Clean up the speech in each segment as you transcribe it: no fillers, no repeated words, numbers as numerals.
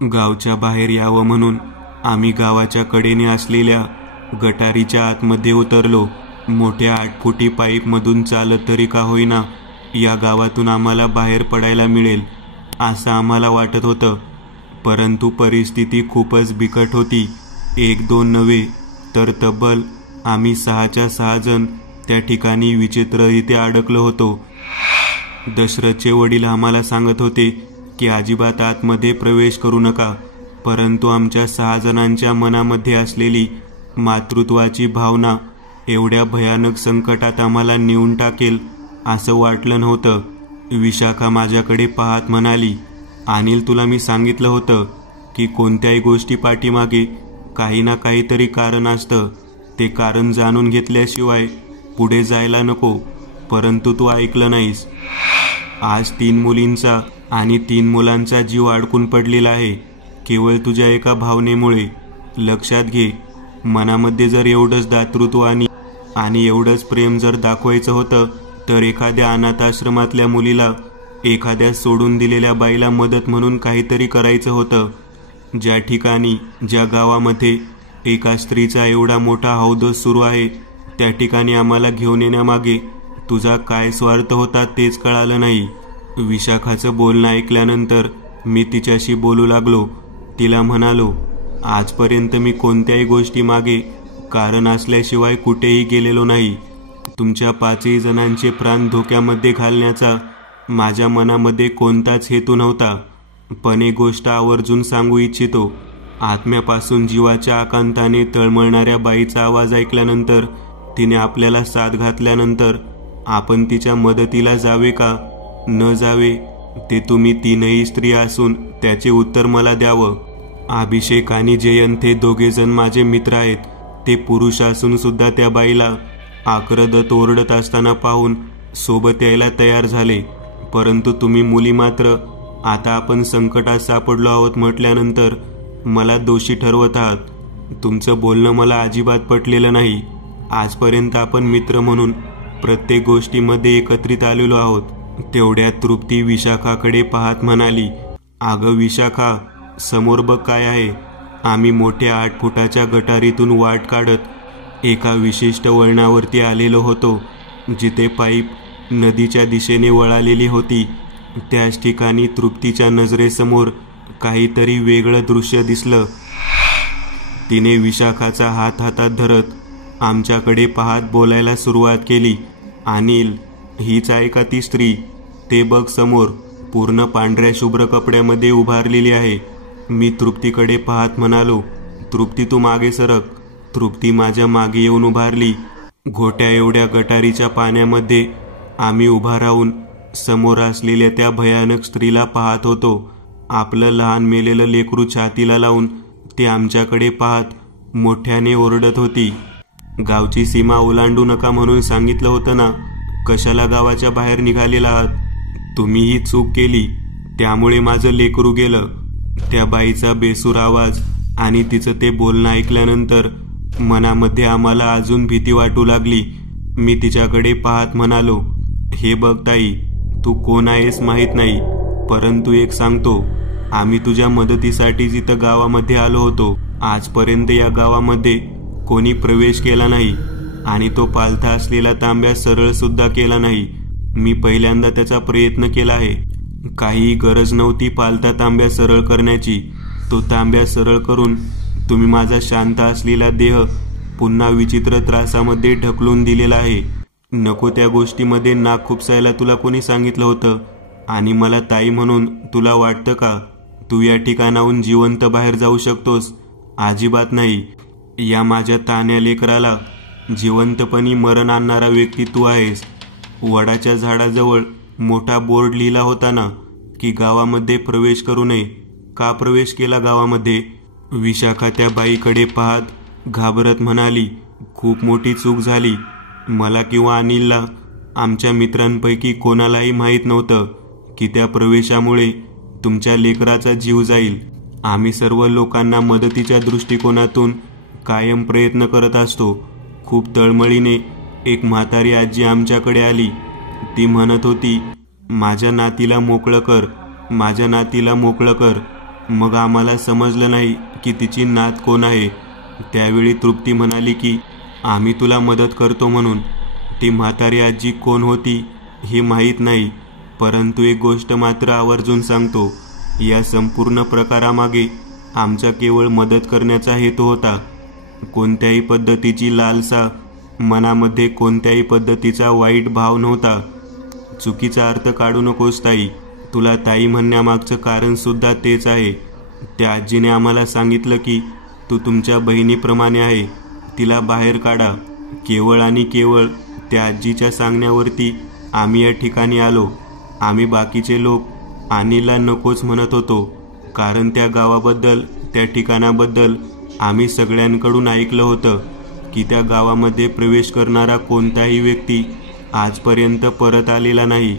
गावच्या बाहेर यावं म्हणून आम्ही गावाच्या कडेने असलेल्या गटारीच्या आतमध्ये उतरलो. मोठ्या 8 फुटी पाईपमधून चालत तरी का होईना या गावातून आम्हाला बाहेर पडायला मिळेल असं आम्हाला वाटत होतं. परंतु परिस्थिती खूपच बिकट होती. 1-2 नव्हे तर तब्बल आम्ही 6च्या 6 जण त्या ठिकाणी विचित्ररित्या अडकलो होतो. दशरथचे वडील आम्हाला सांगत होते की अजिबात आतमध्ये प्रवेश करू नका, परंतु आमच्या 6 जणांच्या मनामध्ये असलेली मातृत्वाची भावना एवढ्या भयानक संकटात आम्हाला नेऊन टाकेल असं वाटलं नव्हतं. विशाखा माझ्याकडे पाहत म्हणाली, अनिल, तुला मी सांगितलं होतं की कोणत्याही गोष्टी पाठीमागे काही ना काहीतरी कारण असतं. ते कारण जाणून घेतल्याशिवाय पुढे जायला नको, परंतु तू ऐकलं नाहीस. आज 3 मुलींचा आणि 3 मुलांचा जीव अडकून पडलेला आहे केवळ तुझ्या एका भावनेमुळे. लक्षात घे, मनामध्ये जर एवढंच दातृत्व आणि एवढंच प्रेम जर दाखवायचं होतं तर एखाद्या अनाथाश्रमातल्या मुलीला, एखाद्या सोडून दिलेल्या बाईला मदत म्हणून काहीतरी करायचं होतं. ज्या ठिकाणी, ज्या गावामध्ये एका स्त्रीचा एवढा मोठा हौदोस सुरू आहे त्या ठिकाणी आम्हाला घेऊन येण्यामागे तुझा काय स्वार्थ होता तेच कळालं नाही. विशाखाचं बोलणं ऐकल्यानंतर मी तिच्याशी बोलू लागलो. तिला म्हणालो, आजपर्यंत मी कोणत्याही गोष्टी मागे कारण असल्याशिवाय कुठेही गेलेलो नाही. तुमच्या 5ही जणांचे प्राण धोक्यामध्ये घालण्याचा माझ्या मनामध्ये कोणताच हेतू नव्हता. पण एक गोष्ट आवर्जून सांगू इच्छितो. आत्म्यापासून जीवाच्या आकांताने तळमळणाऱ्या बाईचा आवाज ऐकल्यानंतर, तिने आपल्याला साथ घातल्यानंतर आपण तिच्या मदतीला जावे का न जावे ते तुम्ही 3ही स्त्रिया असून त्याचे उत्तर मला द्यावं. अभिषेक आणि जयंत हे 2 जण माझे मित्र आहेत. ते पुरुष असून सुद्धा त्या बाईला आक्रदत ओरडत असताना पाहून सोबत यायला तयार झाले. परंतु तुम्ही मुली मात्र आता आपण संकटात सापडलो आहोत म्हटल्यानंतर मला दोषी ठरवत आहात. तुमचं बोलणं मला अजिबात पटलेलं नाही. आजपर्यंत आपण मित्र म्हणून प्रत्येक गोष्टीमध्ये एकत्रित आलेलो आहोत. तेवढ्यात तृप्ती विशाखाकडे पाहत म्हणाली, अगं विशाखा, समोर बघ काय आहे. आम्ही मोठ्या 8 फुटाच्या गटारीतून वाट काढत एका विशिष्ट वळणावरती आलेलो होतो, जिथे पाईप नदीच्या दिशेने वळालेली होती. त्याच ठिकाणी तृप्तीच्या नजरेसमोर काहीतरी वेगळं दृश्य दिसलं. तिने विशाखाचा हात हातात धरत आमच्याकडे पाहत बोलायला सुरुवात केली, अनिल, हीच आहे का ती स्त्री? ते बघ समोर, पूर्ण पांढऱ्या शुभ्र कपड्यामध्ये उभारलेली आहे. मी तृप्तीकडे पाहत म्हणालो, तृप्ती, तू मागे सरक. तृप्ती माझ्या मागे येऊन उभारली. घोट्या एवढ्या गटारीच्या पाण्यामध्ये आम्ही उभा राहून समोर असलेल्या त्या भयानक स्त्रीला पाहत होतो. आपलं लहान मेलेलं लेकरू छातीला लावून ती आमच्याकडे पाहत मोठ्याने ओरडत होती. गावची सीमा ओलांडू नका म्हणून सांगितलं होतं ना, कशाला गावाच्या बाहेर निघालेला आहात? तुम्ही ही चूक केली, त्यामुळे माझं लेकरू गेलं. त्या बाईचा बेसूर आवाज आणि तिचं ते बोलणं ऐकल्यानंतर मनामध्ये आम्हाला अजून भीती वाटू लागली. मी तिच्याकडे पाहत म्हणालो, हे बघ ताई, तू कोण आहेस माहीत नाही, परंतु एक सांगतो, आम्ही तुझ्या मदतीसाठी जिथं गावामध्ये आलो होतो. आजपर्यंत या गावामध्ये कोणी प्रवेश केला नाही आणि तो पालथा असलेला तांब्या सरळ सुद्धा केला नाही. मी पहिल्यांदा त्याचा प्रयत्न केला आहे. काही गरज नव्हती पालथा तांब्या सरळ करण्याची. तो तांब्या सरळ करून तुम्ही माझा शांत असलेला देह पुन्हा विचित्र त्रासामध्ये ढकलून दिलेला आहे. नको त्या गोष्टीमध्ये नाक खुपसायला तुला कोणी सांगितलं होतं? आणि मला ताई म्हणून तुला वाटतं का तू या ठिकाणाहून जिवंत बाहेर जाऊ शकतोस? अजिबात नाही. या माझ्या तान्या लेकराला जिवंतपणी मरण आणणारा व्यक्ती तू आहेस. वडाच्या झाडाजवळ मोठा बोर्ड लिहिला होता ना की गावामध्ये प्रवेश करू नये. का प्रवेश केला गावामध्ये? विशाखा त्या बाईकडे पाहत घाबरत म्हणाली, खूप मोठी चूक झाली. मला किंवा अनिलला, आमच्या मित्रांपैकी कोणालाही माहीत नव्हतं की त्या प्रवेशामुळे तुमच्या लेकराचा जीव जाईल. आम्ही सर्व लोकांना मदतीच्या दृष्टिकोनातून कायम प्रयत्न करत असतो. खूप तळमळीने एक म्हातारी आजी आमच्याकडे आली. ती म्हणत होती, माझ्या नातीला मोकळं कर, माझ्या नातीला मोकळं कर. मग आम्हाला समजलं नाही की तिची नात कोण आहे. त्यावेळी तृप्ती म्हणाली की आम्ही तुला मदत करतो म्हणून. ती म्हातारी आजी कोण होती हे माहीत नाही, परंतु एक गोष्ट मात्र आवर्जून सांगतो, या संपूर्ण प्रकारामागे आमचा केवळ मदत करण्याचा हेतू होता. कोणत्याही पद्धतीची लालसा, मनामध्ये कोणत्याही पद्धतीचा वाईट भाव नव्हता. चुकीचा अर्थ काढू नकोस ताई, तुला ताई म्हणण्यामागचं कारण सुद्धा तेच आहे. त्या आजीने आम्हाला सांगितलं की तू तुमच्या बहिणीप्रमाणे आहे, तिला बाहेर काढा. केवळ आणि केवळ त्या आजीच्या सांगण्यावरती आम्ही या ठिकाणी आलो. आम्ही बाकीचे लोक अनिलला नकोच म्हणत होतो, कारण त्या गावाबद्दल, त्या ठिकाणाबद्दल आम्ही सगळ्यांकडून ऐकलं होतं की त्या गावामध्ये प्रवेश करणारा कोणताही व्यक्ती आजपर्यंत परत आलेला नाही.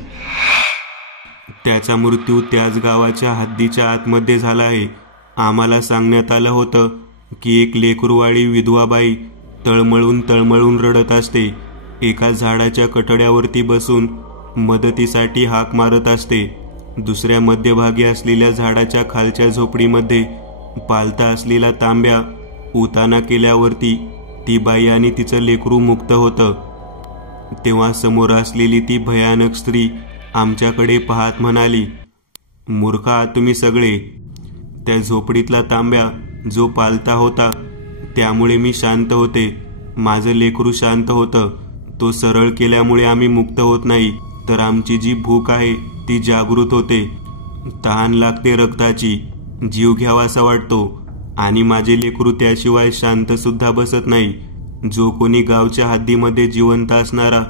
त्याचा मृत्यू त्याच गावाच्या हद्दीच्या आतमध्ये झाला आहे. आम्हाला सांगण्यात आलं होतं की एक लेकरूवाळी विधवाबाई तळमळून तळमळून रडत असते. एका झाडाच्या कठड्यावरती बसून मदतीसाठी हाक मारत असते. दुसऱ्या मध्यभागी असलेल्या झाडाच्या खालच्या झोपडीमध्ये पालता असलेला तांब्या उताना केल्यावरती ती बाई आणि तिचं लेकरू मुक्त होतं. तेव्हा समोर असलेली ती भयानक स्त्री आमच्याकडे पाहत म्हणाली, मूर्ख आहात तुम्ही सगळे. त्या झोपडीतला तांब्या जो पालता होता त्यामुळे मी शांत होते, माझं लेकरू शांत होतं. तो सरळ केल्यामुळे आम्ही मुक्त होत नाही, तर आमची जी भूक आहे ती जागृत होते. तहान लागते रक्ताची, जीव घ्यावासा वाटतो, आणि माझे लेकरू त्याशिवाय शांत सुद्धा बसत नाही. जो कोणी गावच्या हद्दीमध्ये जिवंत असणारा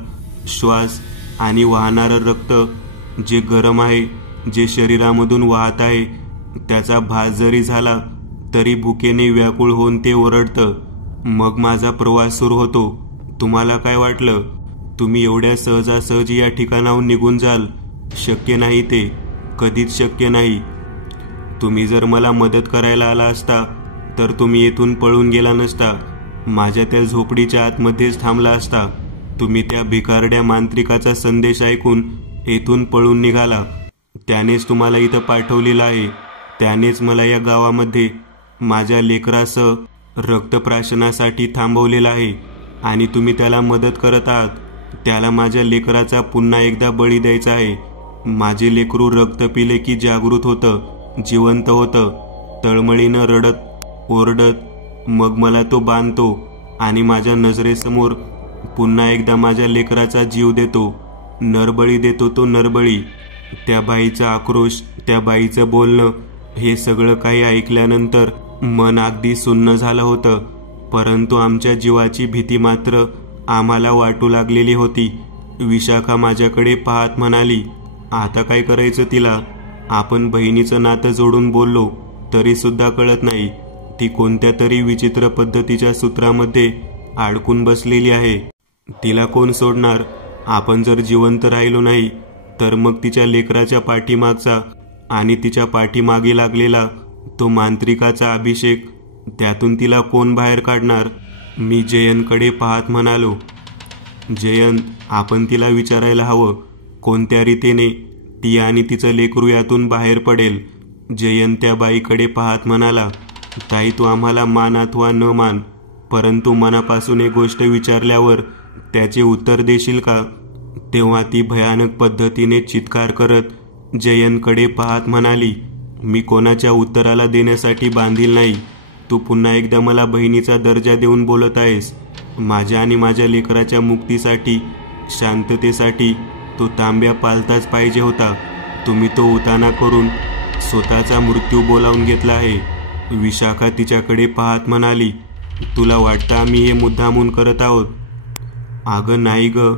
श्वास आणि वाहणारं रक्त, जे गरम आहे, जे शरीरामधून वाहत आहे, त्याचा भास जरी झाला तरी भुकेने व्याकुळ होऊन ते ओरडतं. मग माझा प्रवास सुरू होतो. तुम्हाला काय वाटलं तुम्ही एवढ्या सहजासहजी या ठिकाणाहून निघून जाल? शक्य नाही, ते कधीच शक्य नाही. तुम्ही जर मला मदत करायला आला असता तर तुम्ही येथून पळून गेला नसता, माझ्या त्या झोपडीच्या आतमध्येच थांबला असता. तुम्ही त्या भिकारड्या मांत्रिकाचा संदेश ऐकून येथून पळून निघाला. त्यानेच तुम्हाला इथं पाठवलेलं आहे. त्यानेच मला या गावामध्ये माझ्या लेकरासह रक्तप्राशनासाठी थांबवलेलं आहे, आणि तुम्ही त्याला मदत करत आहात. त्याला माझ्या लेकराचा पुन्हा एकदा बळी द्यायचा आहे. माझे लेकरू रक्त पिले की जागृत होतं, जिवंत होतं, तळमळीनं रडत ओरडत. मग मला तो बांधतो आणि माझ्या नजरेसमोर पुन्हा एकदा माझ्या लेकराचा जीव देतो. नरबळी देतो तो, नरबळी. त्या बाईचा आक्रोश, त्या बाईचं बोलणं, हे सगळं काही ऐकल्यानंतर मन अगदी सुन्न झालं होतं. परंतु आमच्या जीवाची भीती मात्र आम्हाला वाटू लागलेली होती. विशाखा माझ्याकडे पाहत म्हणाली, आता काय करायचं तिला? आपण बहिणीचं नातं जोडून बोललो तरी सुद्धा कळत नाही. ती कोणत्या तरी विचित्र पद्धतीच्या सूत्रामध्ये अडकून बसलेली आहे. तिला कोण सोडणार? आपण जर जिवंत राहिलो नाही तर मग तिच्या लेकराच्या पाठीमागचा आणि तिच्या पाठीमागे लागलेला तो मांत्रिकाचा अभिषेक, त्यातून तिला कोण बाहेर काढणार? मी जयंतकडे पाहत म्हणालो, जयंत, आपण तिला विचारायला हवं कोणत्या रीतीने ती आणि तिचं लेकरू यातून बाहेर पडेल. जयंत त्या बाईकडे पाहत म्हणाला, ताई, तू आम्हाला मान अथवा न मान, परंतु मनापासून एक गोष्ट विचारल्यावर त्याचे उत्तर देशील का? तेव्हा ती भयानक पद्धतीने चित्कार करत जयंतकडे पाहत म्हणाली, मी कोणाच्या उत्तराला देण्यासाठी बांधील नाही. तू पुन्हा एकदा मला बहिणीचा दर्जा देऊन बोलत आहेस. माझ्या आणि माझ्या लेकराच्या मुक्तीसाठी, शांततेसाठी तो तांब्या पालताच पाहिजे होता. तुम्ही तो उताना करून स्वतःचा मृत्यू बोलावून घेतला आहे. विशाखा तिच्याकडे पाहत म्हणाली, तुला वाटतं आम्ही हे मुद्दामून करत आहोत? अगं नाही ग,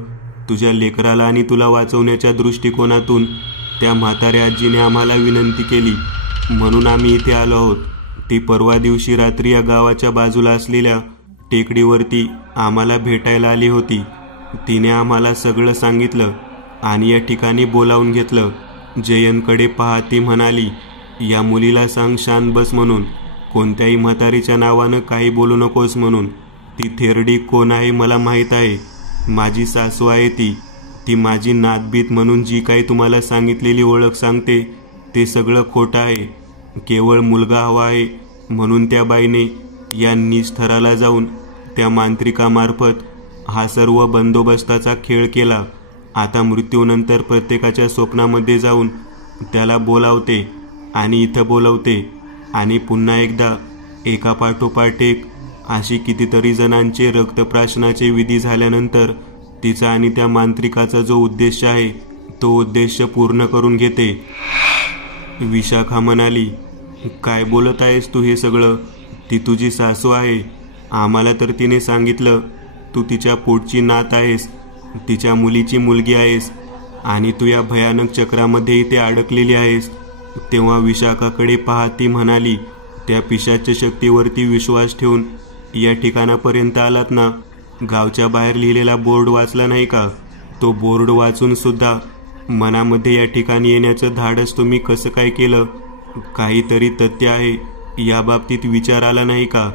तुझ्या लेकराला आणि तुला वाचवण्याच्या दृष्टिकोनातून त्या म्हाताऱ्या आजीने आम्हाला विनंती केली, म्हणून आम्ही इथे आलो आहोत. ती परवा दिवशी रात्री या गावाच्या बाजूला असलेल्या टेकडीवरती आम्हाला भेटायला आली होती. तिने आम्हाला सगळं सांगितलं आणि या ठिकाणी बोलावून घेतलं. जयंतकडे पाहत ती म्हणाली, या मुलीला सांग शांत बस म्हणून, कोणत्याही म्हातारीच्या नावानं काही बोलू नकोस म्हणून. ती थेरडी कोण आहे मला माहीत आहे. माझी सासू आहे ती माझी नातबीत म्हणून जी काही तुम्हाला सांगितलेली ओळख सांगते ते सगळं खोटं आहे. केवळ मुलगा हवा आहे म्हणून त्या बाईने या नीच थराला जाऊन त्या मांत्रिकामार्फत हा सर्व बंदोबस्ताचा खेळ केला. आता मृत्यूनंतर प्रत्येकाच्या स्वप्नामध्ये जाऊन त्याला बोलावते आणि इथं बोलवते आणि पुन्हा एकदा एका पाठोपाठ एक अशी कितीतरी जणांचे रक्तप्राशनाचे विधी झाल्यानंतर तिचा आणि त्या मांत्रिकाचा जो उद्देश आहे तो उद्देश पूर्ण करून घेते. विशाखा म्हणाली, काय बोलत आहेस तू हे सगळं? ती तुझी सासू आहे. आम्हाला तर तिने सांगितलं तू तिच्या पोटची नात आहेस, तिच्या मुलीची मुलगी आहेस आणि तू या भयानक चक्रामध्ये इथे अडकलेली आहेस. तेव्हा विशाखाकडे पाहत ती म्हणाली, त्या पिशाच्य शक्तीवरती विश्वास ठेवून या ठिकाणापर्यंत आलात ना? गावच्या बाहेर लिहिलेला बोर्ड वाचला नाही का? तो बोर्ड वाचून सुद्धा मनामध्ये या ठिकाणी येण्याचं धाडस तुम्ही कसं काय केलं? काहीतरी तथ्य आहे या बाबतीत विचार आला नाही का?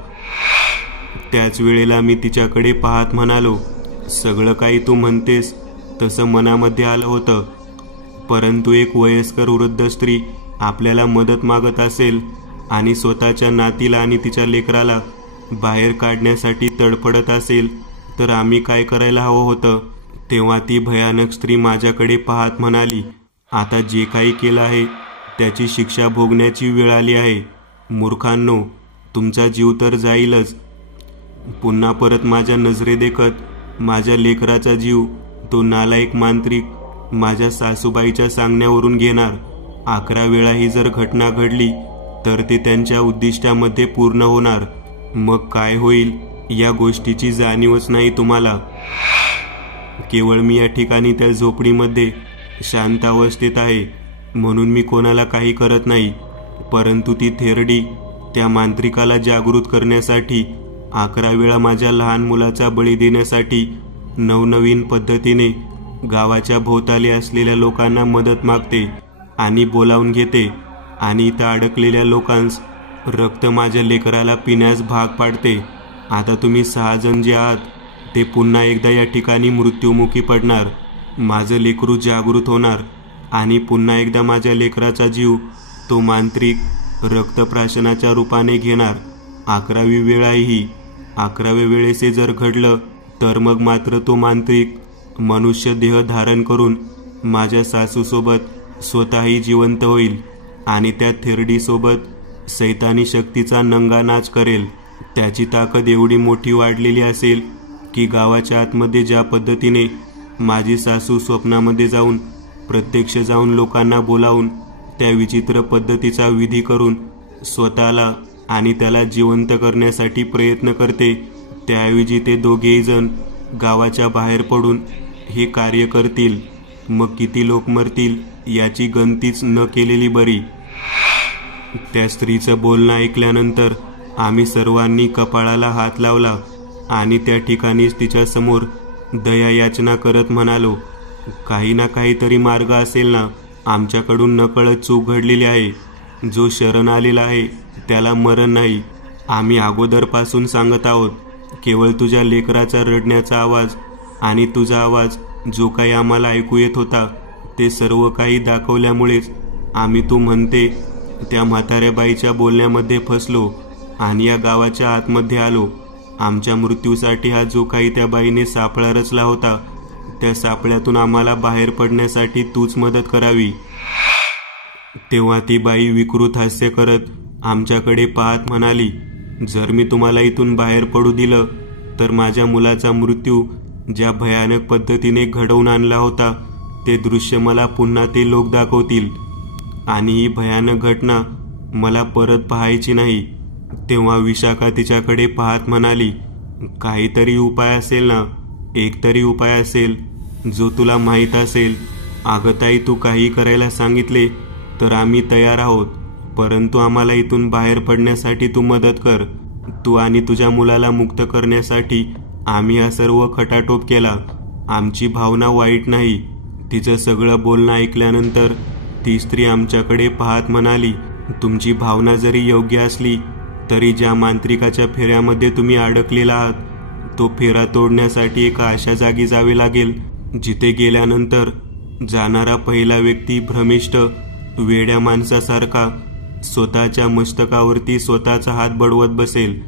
त्याच वेळेला मी तिच्याकडे पाहत म्हणालो, सगळं काही तू म्हणतेस तसं मनामध्ये आलं होतं, परंतु एक वयस्कर वृद्ध स्त्री आपल्याला मदत मागत असेल आणि स्वतःच्या नातीला आणि तिच्या लेकराला बाहेर काढण्यासाठी तडफडत असेल तर आम्ही काय करायला हवं होतं? तेव्हा ती भयानक स्त्री माझ्याकडे पाहत म्हणाली, आता जे काही केलं आहे त्याची शिक्षा भोगण्याची वेळ आली आहे. मूर्खांनो, तुमचा जीव तर जाईलच. पुन्हा परत माझ्या नजरेदेखत माझ्या लेकराचा जीव तो नालायक मांत्रिक माझ्या सासूबाईच्या सांगण्यावरून घेणार. 11 वेळा ही जर घटना घडली तर ते त्यांच्या उद्दिष्टामध्ये पूर्ण होणार. मग काय होईल या गोष्टीची जाणीवच नाही तुम्हाला. केवळ मी या ठिकाणी त्या झोपडीमध्ये शांत अवस्थेत आहे म्हणून मी कोणाला काही करत नाही, परंतु ती थेरडी त्या मांत्रिकाला जागृत करण्यासाठी 11 वेळा माझ्या लहान मुलाचा बळी देण्यासाठी नवनवीन पद्धतीने गावाच्या भोवताली असलेल्या लोकांना मदत मागते आणि बोलावून घेते आणि इथं अडकलेल्या लोकांस रक्त माझ्या लेकराला पिण्यास भाग पाडते. आता तुम्ही 6 जण जे आहात ते पुन्हा एकदा या ठिकाणी मृत्युमुखी पडणार. माझं लेकरू जागृत होणार आणि पुन्हा एकदा माझ्या लेकराचा जीव तो मांत्रिक रक्तप्राशनाच्या रूपाने घेणार. 11वी वेळ आहे ही. 11व्या वेळेसे जर घडलं तर मग मात्र तो मांत्रिक मनुष्य देह धारण करून माझ्या सासूसोबत स्वतःही जिवंत होईल आणि त्या थेरडीसोबत सैतानी शक्तीचा नंगा नाच करेल. त्याची ताकद एवढी मोठी वाढलेली असेल की गावाच्या आतमध्ये ज्या पद्धतीने माझी सासू स्वप्नामध्ये जाऊन प्रत्यक्ष जाऊन लोकांना बोलावून त्या विचित्र पद्धतीचा विधी करून स्वतःला आणि त्याला जिवंत करण्यासाठी प्रयत्न करते, त्याऐवजी ते दोघेही जण गावाच्या बाहेर पडून हे कार्य करतील. मग किती लोक मरतील याची गणतीच न केलेली बरी. त्या स्त्रीचं बोलणं ऐकल्यानंतर आम्ही सर्वांनी कपाळाला हात लावला आणि त्या ठिकाणीच तिच्या समोर दया याचना करत म्हणालो, काही ना काहीतरी मार्ग असेल ना? आमच्याकडून नकळत चूक घडलेली आहे. जो शरण आलेला आहे त्याला मरण नाही. आम्ही अगोदरपासून सांगत आहोत. केवळ तुझ्या लेकराचा रडण्याचा आवाज आणि तुझा आवाज जो काही आम्हाला ऐकू येत होता ते सर्व काही दाखवल्यामुळेच आम्ही तू म्हणते त्या म्हाताऱ्या बाईच्या बोलण्यामध्ये फसलो आणि या गावाच्या आतमध्ये आलो. आमच्या मृत्यूसाठी हा जो काही त्या बाईने सापळा रचला होता त्या सापळ्यातून आम्हाला बाहेर पडण्यासाठी तूच मदत करावी. तेव्हा ती बाई विकृत हास्य करत आमच्याकडे पाहत म्हणाली, जर मी तुम्हाला इथून बाहेर पडू दिलं तर माझ्या मुलाचा मृत्यू ज्या भयानक पद्धतीने घडवून आणला होता ते दृश्य मला पुन्हा ते लोक दाखवतील आणि ही भयानक घटना मला परत पाहायची नाही. तेव्हा विशाखा तिच्याकडे पाहत म्हणाली, काहीतरी उपाय असेल ना? एकतरी उपाय असेल जो तुला माहीत असेल. अगं ताई, तू काही करायला सांगितले तर आम्ही तयार आहोत, परंतु आम्हाला इथून बाहेर पडण्यासाठी तू मदत कर. तू आणि तुझ्या मुलाला मुक्त करण्यासाठी आम्ही हा सर्व खटाटोप केला. आमची भावना वाईट नाही. तिचं सगळं बोलणं ऐकल्यानंतर ती स्त्री आमच्याकडे पाहत म्हणाली, तुमची भावना जरी योग्य असली तरी ज्या मांत्रिकाच्या फेऱ्यामध्ये तुम्ही अडकलेला आहात तो फेरा तोडण्यासाठी एका अशा जागी जावे लागेल जिथे गेल्यानंतर जाणारा पहिला व्यक्ती भ्रमिष्ट वेड्या माणसासारखा स्वतःच्या मस्तकावरती स्वतःचा हात बडवत बसेल.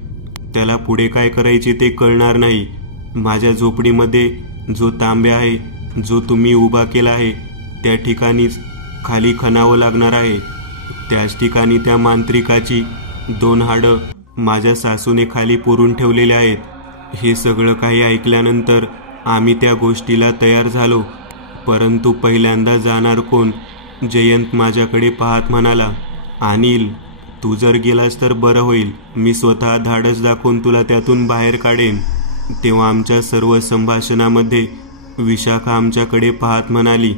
त्याला पुढे काय करायचे ते कळणार नाही. माझ्या झोपडीमध्ये जो तांब्या आहे, जो तुम्ही उभा केला आहे, त्या ठिकाणीच खाली खणावं लागणार आहे. त्याच ठिकाणी त्या मांत्रिकाची 2 हाडं माझ्या सासूने खाली पुरून ठेवलेले आहेत. हे सगळं काही ऐकल्यानंतर आम्ही त्या गोष्टीला तयार झालो. परंतु पहिल्यांदा जाणार कोण? जयंत माझ्याकडे पाहत म्हणाला, अनिल, तू जर गेलास तर बरं होईल. मी स्वतः धाडस दाखवून तुला त्यातून बाहेर काढेन. तेव्हा आमच्या सर्व संभाषणामध्ये विशाखा आमच्याकडे पाहत म्हणाली,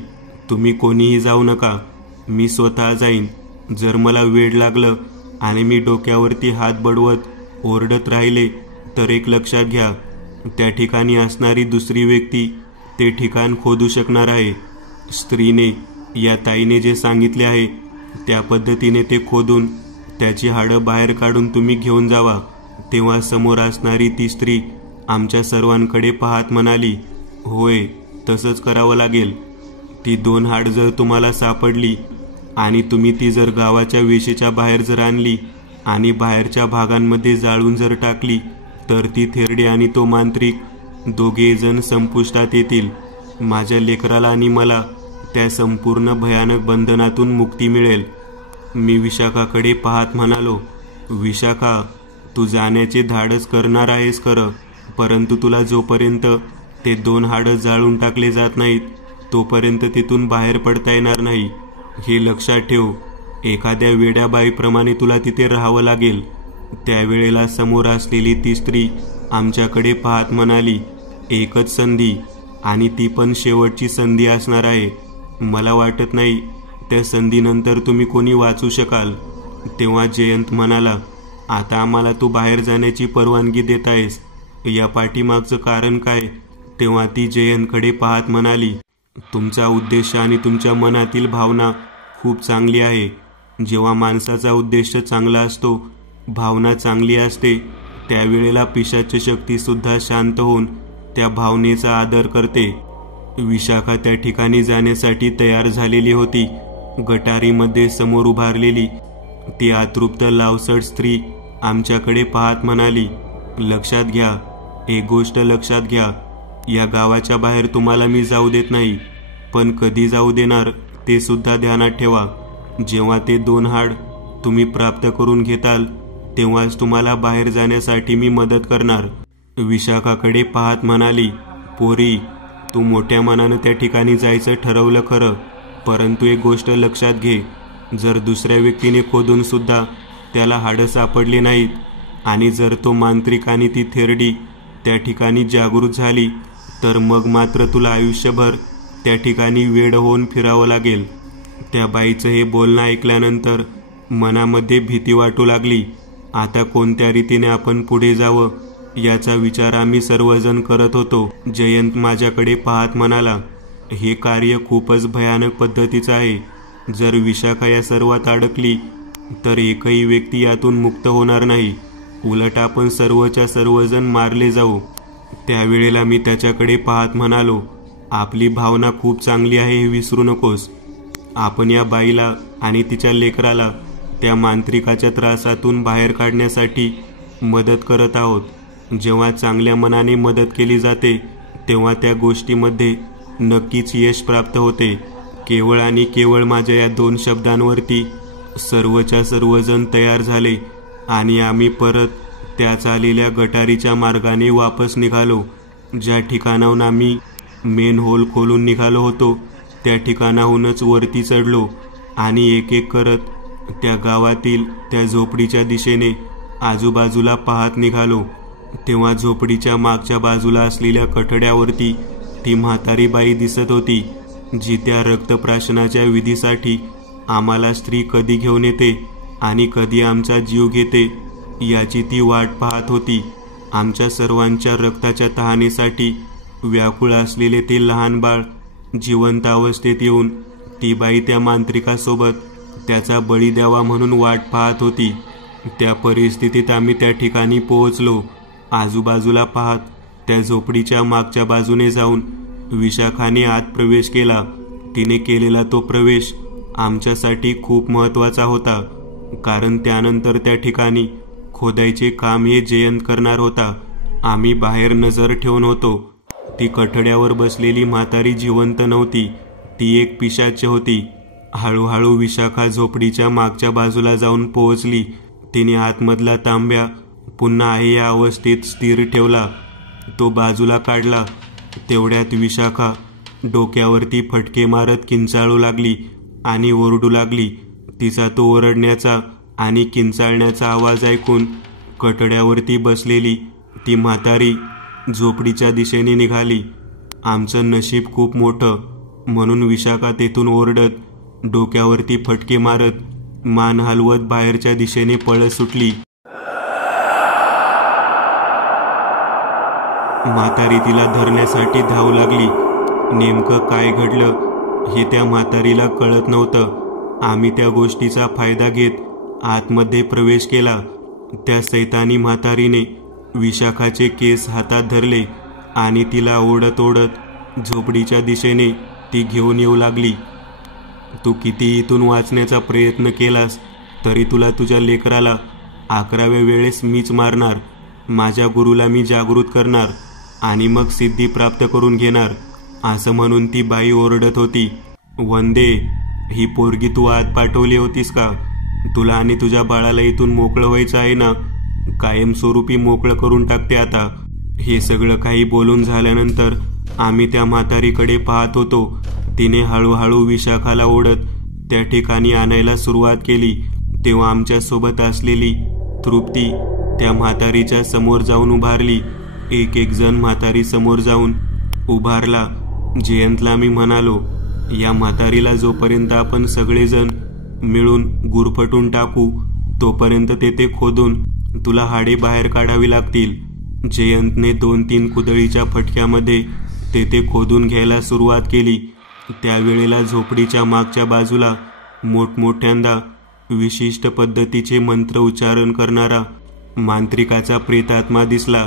तुम्ही कोणीही जाऊ नका, मी स्वतः जाईन. जर मला वेड लागलं आणि मी डोक्यावरती हात बडवत ओरडत राहिले तर एक लक्षात घ्या, त्या ठिकाणी असणारी दुसरी व्यक्ती ते ठिकाण खोदू शकणार आहे. स्त्रीने, या ताईने जे सांगितले आहे त्या पद्धतीने ते खोदून त्याची हाडं बाहेर काढून तुम्ही घेऊन जावा. तेव्हा समोर असणारी ती स्त्री आमच्या सर्वांकडे पाहत म्हणाली, होय, तसंच करावं लागेल. ती 2 हाड जर तुम्हाला सापडली आणि तुम्ही ती जर गावाच्या वेशीच्या बाहेर जर आणली आणि बाहेरच्या भागांमध्ये जाळून जर टाकली तर ती थेरडी आणि तो मांत्रिक दोघे जण संपुष्टात येतील. माझ्या लेकराला आणि मला त्या संपूर्ण भयानक बंधनातून मुक्ती मिळेल. मी विशाखाकडे पाहत म्हणालो, विशाखा, तू जाण्याचे धाडस करणार आहेस खरं, परंतु तुला जोपर्यंत ते 2 हाडं जाळून टाकले जात नाहीत तोपर्यंत तिथून बाहेर पडता येणार नाही. हे लक्षात ठेव. एखाद्या वेड्याबाईप्रमाणे तुला तिथे राहावं लागेल. त्यावेळेला समोर असलेली ती स्त्री आमच्याकडे पाहत म्हणाली, एकच संधी, आणि ती पण शेवटची संधी असणार आहे. मला वाटत नाही त्या संधीनंतर तुम्ही कोणी वाचू शकाल. तेव्हा जयंत म्हणाला, आता आम्हाला तू बाहेर जाण्याची परवानगी देत आहेस, या पाठीमागचं कारण काय? तेव्हा ती जयंतकडे पाहत म्हणाली, तुमचा उद्देश आणि तुमच्या मनातील भावना खूप चांगली आहे. जेव्हा माणसाचा उद्देश चांगला असतो, भावना चांगली असते, त्यावेळेला पिशाच शक्तीसुद्धा शांत होऊन त्या भावनेचा आदर करते. विशाखा त्या ठिकाणी जाण्यासाठी तयार झालेली होती. गटारीमध्ये समोर उभारलेली ती अतृप्त लावसट स्त्री आमच्याकडे पाहत म्हणाली, लक्षात घ्या, एक गोष्ट लक्षात घ्या, या गावाच्या बाहेर तुम्हाला मी जाऊ देत नाही, पण कधी जाऊ देणार ते सुद्धा ध्यानात ठेवा. जेव्हा ते 2 हाड तुम्ही प्राप्त करून घेताल तेव्हाच तुम्हाला बाहेर जाण्यासाठी मी मदत करणार. विशाखाकडे पाहत म्हणाली, पोरी, तू मोठ्या मनानं त्या ठिकाणी जायचं ठरवलं खरं, परंतु एक गोष्ट लक्षात घे, जर दुसऱ्या व्यक्तीने खोदून सुद्धा त्याला हाडं सापडले नाहीत आणि जर तो मांत्रिक आणि ती थेरडी त्या ठिकाणी जागृत झाली तर मग मात्र तुला आयुष्यभर त्या ठिकाणी वेड होऊन फिरावं लागेल. त्या बाईचं हे बोलणं ऐकल्यानंतर मनामध्ये भीती वाटू लागली. आता कोणत्या रीतीने आपण पुढे जावं याचा विचार आम्ही सर्वजण करत होतो. जयंत माझ्याकडे पाहत म्हणाला, हे कार्य खूपच भयानक पद्धतीचं आहे. जर विशाखा या सर्वात अडकली तर एकही व्यक्ती यातून मुक्त होणार नाही, उलट आपण सर्वच्या सर्वजण मारले जाऊ. त्यावेळेला मी त्याच्याकडे पाहत म्हणालो, आपली भावना खूप चांगली आहे हे विसरू नकोस. आपण या बाईला आणि तिच्या लेकराला त्या मांत्रिकाच्या त्रासातून बाहेर काढण्यासाठी मदत करत आहोत. जेव्हा चांगल्या मनाने मदत केली जाते तेव्हा त्या गोष्टीमध्ये नक्कीच यश प्राप्त होते. केवळ आणि केवळ माझ्या या 2 शब्दांवरती सर्वच्या सर्वजण तयार झाले आणि आम्ही परत त्या चाललेल्या गटारीच्या मार्गाने वापस निघालो. ज्या ठिकाणाहून आम्ही मेन होल खोलून निघालो होतो त्या ठिकाणाहूनच वरती चढलो आणि एक एक करत त्या गावातील त्या झोपडीच्या दिशेने आजूबाजूला पाहत निघालो. तेव्हा झोपडीच्या मागच्या बाजूला असलेल्या कठड्यावरती ती म्हातारी बाई दिसत होती, जी त्या रक्तप्राशनाच्या विधीसाठी आम्हाला स्त्री कधी घेऊन येते आणि कधी आमचा जीव घेते याची ती वाट पाहत होती. आमच्या सर्वांच्या रक्ताच्या तहानेसाठी व्याकुळ असलेले ते लहान बाळ जिवंत अवस्थेत येऊन ती बाई त्या मांत्रिकासोबत त्याचा बळी द्यावा म्हणून वाट पाहत होती. त्या परिस्थितीत आम्ही त्या ठिकाणी पोहोचलो. आजूबाजूला पाहत त्या झोपडीच्या मागच्या बाजूने जाऊन विशाखाने आत प्रवेश केला. तिने केलेला तो प्रवेश आमच्यासाठी खूप महत्त्वाचा होता. कारण त्यानंतर त्या ठिकाणी खोदायचे काम हे जयंत करणार होता. आम्ही बाहेर नजर ठेवून होतो. ती कठड्यावर बसलेली म्हातारी जिवंत नव्हती, ती एक पिशाच होती. हळूहळू विशाखा झोपडीच्या मागच्या बाजूला जाऊन पोहोचली. तिने आतमधला तांब्या पुन्हा आहे या अवस्थेत स्थिर ठेवला. तो बाजूला काढला. तेवढ्यात विशाखा डोक्यावरती फटके मारत किंचाळू लागली आणि ओरडू लागली. तिचा तो ओरडण्याचा आणि किंचाळण्याचा आवाज ऐकून कठड्यावरती बसलेली ती म्हातारी झोपडीच्या दिशेने निघाली. आमचं नशीब खूप मोठं म्हणून विशाखा तेथून ओरडत, डोक्यावरती फटके मारत, मान हलवत बाहेरच्या दिशेने पळत सुटली. म्हातारी तिला धरण्यासाठी धावू लागली. नेमकं काय घडलं हे त्या म्हातारीला कळत नव्हतं. आम्ही त्या गोष्टीचा फायदा घेत आतमध्ये प्रवेश केला. त्या सैतानी म्हातारीने विशाखाचे केस हातात धरले आणि तिला ओढत ओढत झोपडीच्या दिशेने ती घेऊन येऊ लागली. तू किती इथून वाचण्याचा प्रयत्न केलास तरी तुला तुझ्या लेकराला 11व्या वेळेस मीच मारणार. माझ्या गुरुला मी जागृत करणार आणि मग सिद्धी प्राप्त करून घेणार, असं म्हणून ती बाई ओरडत होती. वंदे, ही पोरगी तू आत पाठवली होतीस का? तुला आणि तुझ्या बाळाला इथून मोकळं व्हायचं आहे ना? कायमस्वरूपी मोकळं करून टाकते आता. हे सगळं काही बोलून झाल्यानंतर आम्ही त्या म्हातारीकडे पाहत होतो. तिने हळूहळू विशाखाला ओढत त्या ठिकाणी आणायला सुरुवात केली. तेव्हा आमच्या सोबत असलेली तृप्ती त्या म्हातारीच्या समोर जाऊन उभारली. एक एक जण म्हातारी समोर जाऊन उभारला. जयंतला मी म्हणालो, या म्हातारीला जोपर्यंत आपण सगळेजण मिळून गुरफटून टाकू तोपर्यंत तेथे खोदून तुला हाडे बाहेर काढावी लागतील. जयंतने 2-3 कुदळीच्या फटक्यामध्ये तेथे खोदून घ्यायला सुरुवात केली. त्यावेळेला झोपडीच्या मागच्या बाजूला मोठमोठ्यांदा विशिष्ट पद्धतीचे मंत्र उच्चारण करणारा मांत्रिकाचा प्रेतात्मा दिसला.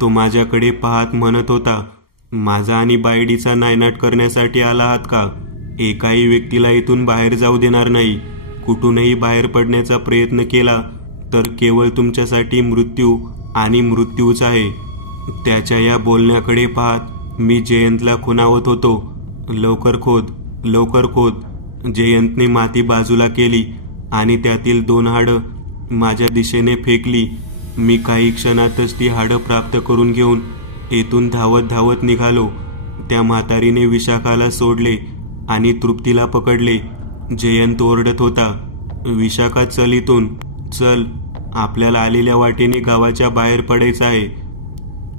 तो माझ्याकडे पाहत म्हणत होता, माझा आणि बायडीचा नायनाट करण्यासाठी आला आहात का? एकाही व्यक्तीला इथून बाहेर जाऊ देणार नाही. कुठूनही बाहेर पडण्याचा प्रयत्न केला तर केवळ तुमच्यासाठी मृत्यू आणि मृत्यूच आहे. त्याच्या या बोलण्याकडे पाहत मी जयंतला खुणावत होतो, लवकर खोद, लवकर खोद. जयंतने माती बाजूला केली आणि त्यातील 2 हाडं माझ्या दिशेने फेकली. मी काही क्षणातच ती हाडं प्राप्त करून घेऊन येथून धावत धावत निघालो. त्या म्हातारीने विशाखाला सोडले आणि तृप्तीला पकडले. जयंत ओरडत होता, विशाखा चल इथून, चल, आपल्याला आलेल्या वाटेने गावाच्या बाहेर पडायचं आहे.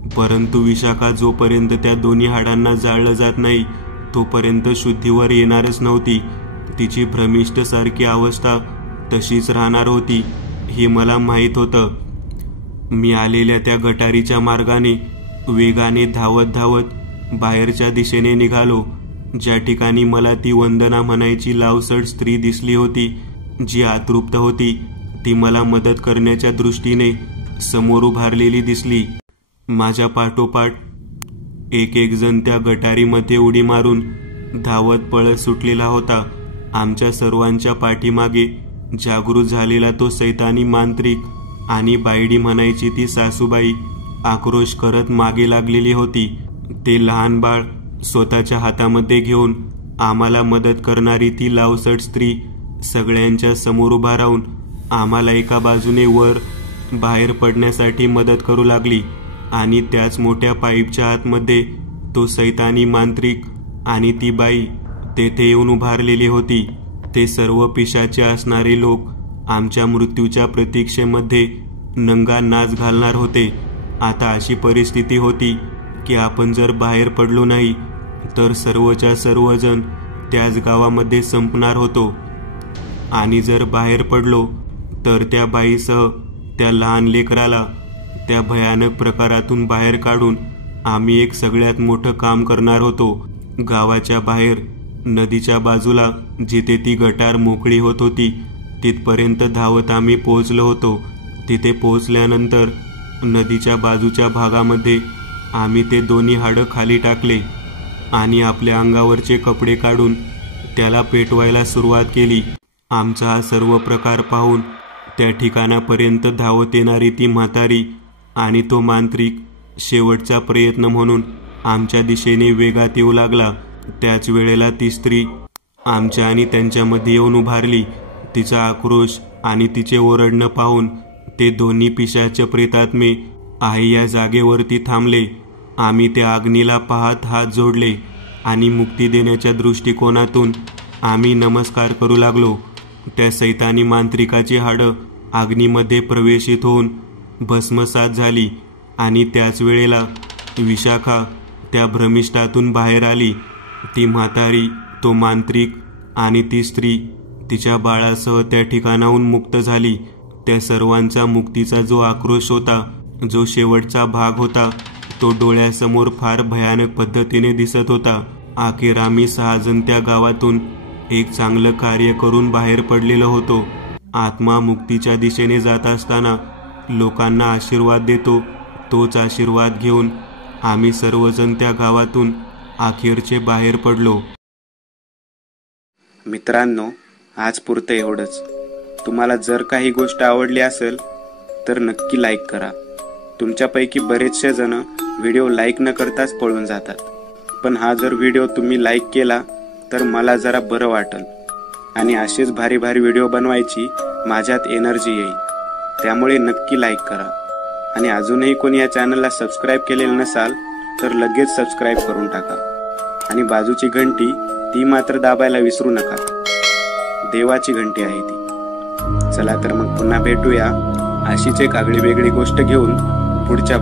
परंतु विशाखा जोपर्यंत त्या दोन्ही हाडांना जाळलं जात नाही तोपर्यंत शुद्धीवर येणारच नव्हती. तिची भ्रमिष्ठ सारखी अवस्था तशीच राहणार होती हे मला माहीत होतं. मी आलेल्या त्या गटारीच्या मार्गाने वेगाने धावत धावत बाहेरच्या दिशेने निघालो. ज्या ठिकाणी मला ती वंदना म्हणायची लावसट स्त्री दिसली होती, जी आतृप्त होती, ती मला मदत करण्याच्या दृष्टीने समोर उभारलेली दिसली. माझ्या पाठोपाठ एक एक जण त्या गटारीमध्ये उडी मारून धावत पळत सुटलेला होता. आमच्या सर्वांच्या पाठीमागे जागृत झालेला तो सैतानी मांत्रिक आणि बायडी म्हणायची ती सासूबाई आक्रोश करत मागे लागलेली होती. ते लहान बाळ स्वतःच्या हातामध्ये घेऊन आम्हाला मदत करणारी ती लावसट स्त्री सगळ्यांच्या समोर उभा राहून आम्हाला एका बाजूने वर बाहेर पडण्यासाठी मदत करू लागली आणि त्याच मोठ्या पाईपच्या आतमध्ये तो सैतानी मांत्रिक आणि ती बाई तेथे येऊन उभारलेली होती. ते सर्व पिशाचे असणारे लोक आमच्या मृत्यूच्या प्रतीक्षेमध्ये नंगा नाच घालणार होते. आता अशी परिस्थिती होती की आपण जर बाहेर पडलो नाही तर सर्वच्या सर्वजण त्याच गावामध्ये संपणार होतो आणि जर बाहेर पडलो तर त्या बाईसह त्या लहान लेकराला त्या भयानक प्रकारातून बाहेर काढून आम्ही एक सगळ्यात मोठं काम करणार होतो. गावाच्या बाहेर नदीच्या बाजूला जिथे ती गटार मोकळी होत होती तिथपर्यंत धावत आम्ही पोहोचलो होतो. तिथे पोहोचल्यानंतर नदीच्या बाजूच्या भागामध्ये आम्ही ते दोन्ही हाडं खाली टाकले आणि आपल्या अंगावरचे कपडे काढून त्याला पेटवायला सुरुवात केली. आमचा हा सर्व प्रकार पाहून त्या ठिकाणापर्यंत धावत येणारी ती म्हातारी आणि तो मांत्रिक शेवटचा प्रयत्न म्हणून आमच्या दिशेने वेगात येऊ लागला. त्याच वेळेला ती स्त्री आमच्या आणि त्यांच्यामध्ये येऊन उभारली. तिचा आक्रोश आणि तिचे ओरडणं पाहून ते दोन्ही पिशाच प्रेतात्मे आहे या जागेवरती थांबले. आम्ही त्या अग्नीला पाहत हात जोडले आणि मुक्ती देण्याच्या दृष्टिकोनातून आम्ही नमस्कार करू लागलो. त्या सैतानी मांत्रिकाची हाडं अग्नीमध्ये प्रवेशित होऊन भस्मसात झाली आणि त्याच वेळेला विशाखा त्या भ्रमिष्ठातून बाहेर आली. ती म्हातारी, तो मांत्रिक आणि ती स्त्री तिच्या बाळासह त्या ठिकाणाहून मुक्त झाली. त्या सर्वांचा मुक्तीचा जो आक्रोश होता, जो शेवटचा भाग होता, तो डोळ्यासमोर फार भयानक पद्धतीने दिसत होता. अखेर आम्ही 6 जण त्या गावातून एक चांगलं कार्य करून बाहेर पडलेलो होतो. आत्मा मुक्तीच्या दिशेने जात असताना लोकांना आशीर्वाद देतो, तोच आशीर्वाद घेऊन आम्ही सर्वजण त्या गावातून अखेरचे बाहेर पडलो. मित्रांनो, आज पुरतं एवढंच. तुम्हाला जर काही गोष्ट आवडली असेल तर नक्की लाईक करा. तुमच्यापैकी बरेचसे जण व्हिडिओ लाईक न करताच पळून जातात, पण हा जर व्हिडिओ तुम्ही लाईक केला तर मला जरा बरं वाटेल आणि असेच भारी भारी व्हिडिओ बनवायची माझ्यात एनर्जी येईल. त्यामुळे नक्की लाईक करा. आणि अजूनही कोणी या चॅनलला सबस्क्राईब केलेलं नसाल तर लगेच सबस्क्राईब करून टाका. आणि बाजूची घंटी ती मात्र दाबायला विसरू नका. देवाची घंटी आहे ती. चला तर मग पुन्हा भेटूया अशीच एक आगळी वेगळी गोष्ट घेऊन पुढच्या